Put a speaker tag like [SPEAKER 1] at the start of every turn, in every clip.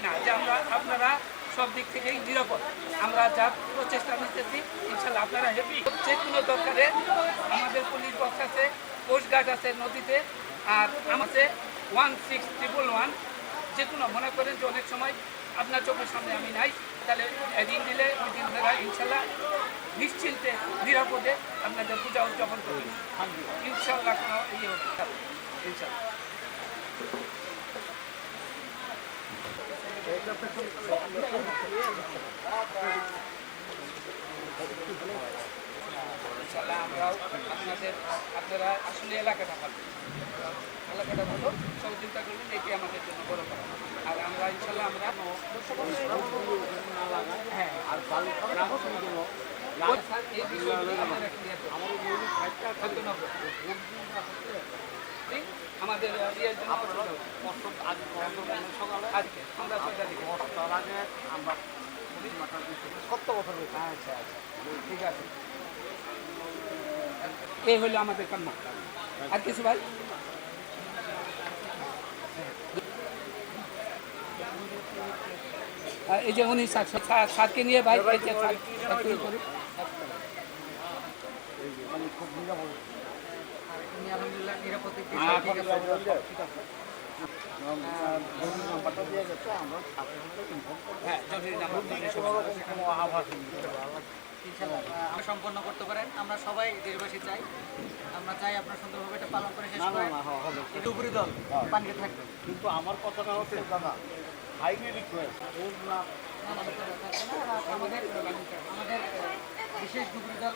[SPEAKER 1] কিনা যে আমরা আপনারা সব দিক থেকেই নিরাপদ। আমরা যা প্রচেষ্টা নিতেছি ইনশাল্লাহ আপনারা হ্যাপি যে কোনো দরকারে আমাদের পুলিশ বক্স আছে কোস্ট গার্ড আছে নদীতে, আর আমাদের ওয়ান সিক্স ট্রিপল ওয়ান যে কোনো মনে করেন যে অনেক সময় আপনার চোখের সামনে আমি নাই, তাহলে রিং দিলে ওই দিন ধরা ইনশাল্লাহ নিশ্চিন্তে, নিরাপদে আপনাদের পূজা উদযাপন করবেন। ইনশাল্লাহ কোনো ইয়ে হবে না। ইনশাল্লাহ। ইনশাল্লাহ আমরাও আপনাদের আপনারা আসলে এলাকাটা ভালো এলাকাটা ভালো সহযোগিতা করবেন এটি আমাদের জন্য বড় কথা আর আমরা ইনশাল্লাহ আমরা হ্যাঁ আর এই বিষয়গুলো আপনারা clear করবেন। সত্য নব্বই। ঠিক? আচ্ছা আচ্ছা ঠিক আছে এই হলো আমাদের কাম্য আর কিছু ভাই এই যে উনি স্যার- নিয়ে ভাই এই যে স্যার স্যারকে নিয়ে করি। উনি আলহামদুলিল্লাহ নিরাপদ দিক ঠিক আছে। হ্যাঁ
[SPEAKER 2] আমরা সম্পন্ন করতে পারেন আমরা সবাই দেশবাসী চাই আমরা চাই আপনার সুন্দরভাবে এটা পালন করে শেষ করে একটু উপরি দল পানিতে থাকবে
[SPEAKER 3] কিন্তু আমার কথাটা হচ্ছে দাদা হাইলি রিকোয়েস্ট
[SPEAKER 2] আমাদের আমাদের বিশেষ ডুবুরি দল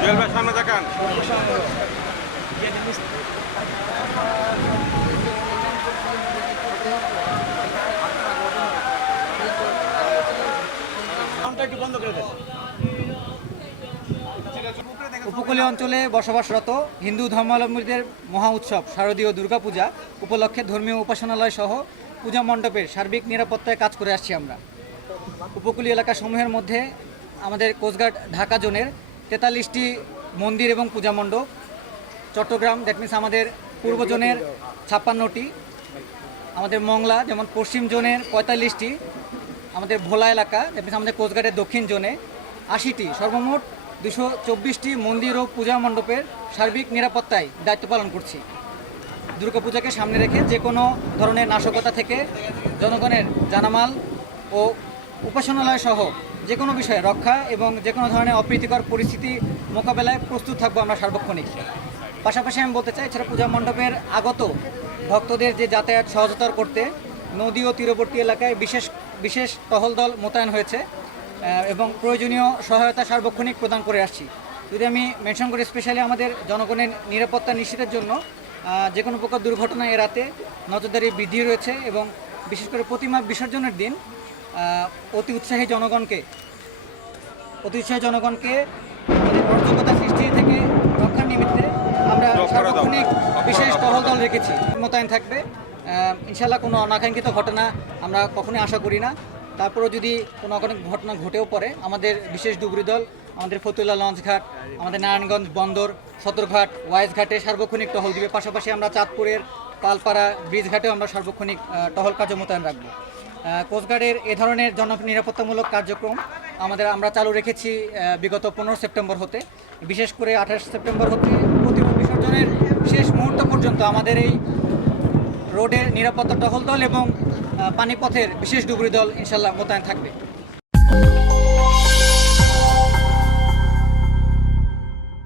[SPEAKER 4] জুয়েল ভাই সামনে দেখান
[SPEAKER 3] একটু বন্ধ করে দেন।
[SPEAKER 2] উপকূলীয় অঞ্চলে বসবাসরত হিন্দু ধর্মাবলম্বীদের মহা উৎসব শারদীয় দুর্গাপূজা উপলক্ষে ধর্মীয় উপাসনালয় সহ পূজা মণ্ডপের সার্বিক নিরাপত্তায় কাজ করে আসছি আমরা। উপকূলীয় এলাকা সমূহের মধ্যে আমাদের কোস্টগার্ড ঢাকা জোনের তেতাল্লিশটি মন্দির এবং পূজা মণ্ডপ। চট্টগ্রাম দ্যাট মিনস আমাদের পূর্ব জোনের ছাপ্পান্নটি, আমাদের মংলা, যেমন পশ্চিম জোনের পঁয়তাল্লিশটি, আমাদের ভোলা এলাকা দ্যাট মিনস আমাদের কোস্টগার্ডের দক্ষিণ জোনে আশিটি, সর্বমোট দুশো চব্বিশটি মন্দির ও পূজা মণ্ডপের সার্বিক নিরাপত্তায় দায়িত্ব পালন করছি। দুর্গাপূজাকে সামনে রেখে যে কোনো ধরনের নাশকতা থেকে জনগণের জানামাল ও উপাসনালয় সহ যে কোনো বিষয়ে রক্ষা এবং যে কোনো ধরনের অপ্রীতিকর পরিস্থিতি মোকাবেলায় প্রস্তুত থাকব আমরা সার্বক্ষণিক। পাশাপাশি আমি বলতে চাই, এছাড়া পূজা মণ্ডপের আগত ভক্তদের যে যাতায়াত সহজতর করতে নদী ও তীরবর্তী এলাকায় বিশেষ বিশেষ টহল দল মোতায়েন হয়েছে এবং প্রয়োজনীয় সহায়তা সার্বক্ষণিক প্রদান করে আসছি। যদি আমি মেনশন করি স্পেশালি আমাদের জনগণের নিরাপত্তা নিশ্চিতের জন্য যে কোনো প্রকার দুর্ঘটনা এড়াতে নজরদারি বৃদ্ধি রয়েছে এবং বিশেষ করে প্রতিমা বিসর্জনের দিন অতি উৎসাহী জনগণকে অতি উৎসাহী জনগণকে আমাদের অরাজকতা সৃষ্টি থেকে রক্ষার নিমিত্তে আমরা। সার্বক্ষণিক বিশেষ টহল দল রেখেছি। মোতায়েন থাকবে। ইনশাল্লাহ কোনো অনাকাঙ্ক্ষিত ঘটনা আমরা কখনোই আশা করি না। তারপরেও যদি কোনো অকাঙ্ক্ষিত ঘটনা ঘটেও পড়ে আমাদের বিশেষ ডুবুরি দল আমাদের ফতুল্লা লঞ্চঘাট আমাদের নারায়ণগঞ্জ বন্দর সদরঘাট ওয়াইজ ঘাটে সার্বক্ষণিক টহল দিবে। পাশাপাশি আমরা চাঁদপুরের পালপাড়া ব্রিজ ঘাটেও আমরা সার্বক্ষণিক টহল কার্য মোতায়েন রাখব। কোস্টগার্ডের এ ধরনের জন নিরাপত্তামূলক কার্যক্রম আমাদের আমরা চালু রেখেছি বিগত পনেরো সেপ্টেম্বর হতে। বিশেষ করে আঠাশ সেপ্টেম্বর হতে প্রতিমা বিসর্জনের শেষ মুহূর্ত পর্যন্ত আমাদের এই রোডের নিরাপত্তা টহল দল এবং পানিপথের বিশেষ ডুবুরি দল ইনশাল্লাহ মোতায়েন থাকবে।